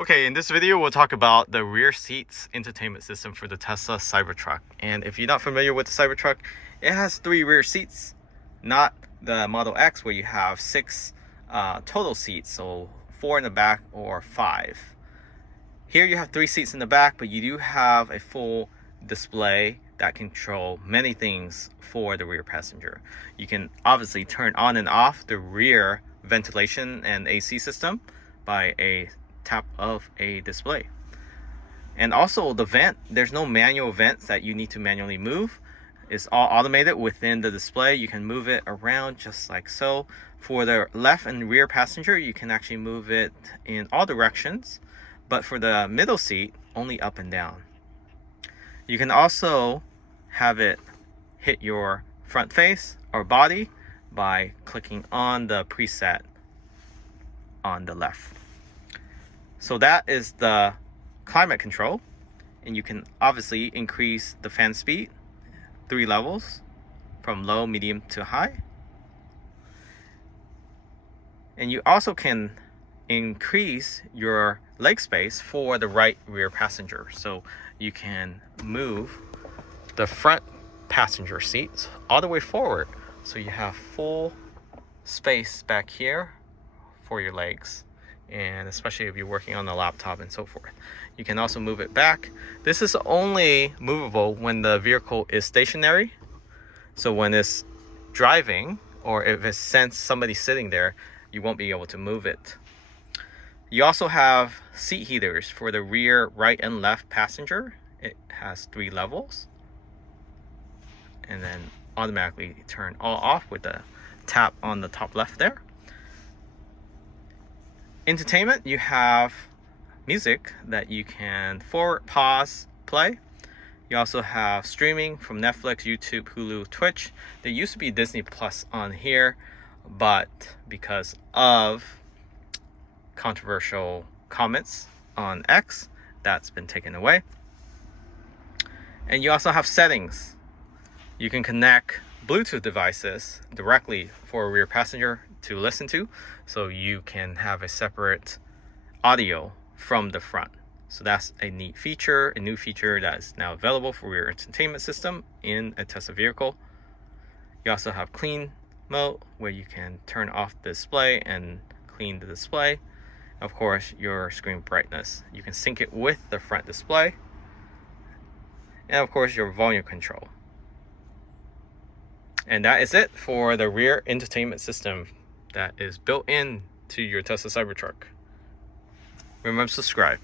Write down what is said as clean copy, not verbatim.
Okay, in this video, we'll talk about the rear seats entertainment system for the Tesla Cybertruck. And if you're not familiar with the Cybertruck, it has 3 rear seats, not the Model X where you have 6 total seats, so 4 in the back or 5. Here you have 3 seats in the back, but you do have a full display that control many things for the rear passenger. You can obviously turn on and off the rear ventilation and AC system by a tap of a display. And also the vent, there's no manual vents that you need to manually move. It's all automated within the display. You can move it around just like so. For the left and rear passenger, you can actually move it in all directions, but for the middle seat, only up and down. You can also have it hit your front face or body by clicking on the preset on the left. So that is the climate control, and you can obviously increase the fan speed 3 levels from low, medium to high. And you also can increase your leg space for the right rear passenger. So you can move the front passenger seats all the way forward, so you have full space back here for your legs, and especially if you're working on the laptop and so forth. You can also move it back. This is only movable when the vehicle is stationary. So when it's driving, or if it senses somebody sitting there, you won't be able to move it. You also have seat heaters for the rear right and left passenger. It has 3 levels, and then automatically turn all off with the tap on the top left there. Entertainment, you have music that you can forward, pause, play. You also have streaming from Netflix, YouTube, Hulu, Twitch. There used to be Disney Plus on here, but because of controversial comments on X, that's been taken away. And you also have settings. You can connect Bluetooth devices directly for a rear passenger to listen to, so you can have a separate audio from the front. So that's a neat feature, a new feature that is now available for rear entertainment system in a Tesla vehicle. You also have clean mode, where you can turn off the display and clean the display. Of course, your screen brightness, you can sync it with the front display. And of course, your volume control. And that is it for the rear entertainment system that is built in to your Tesla Cybertruck. Remember to subscribe.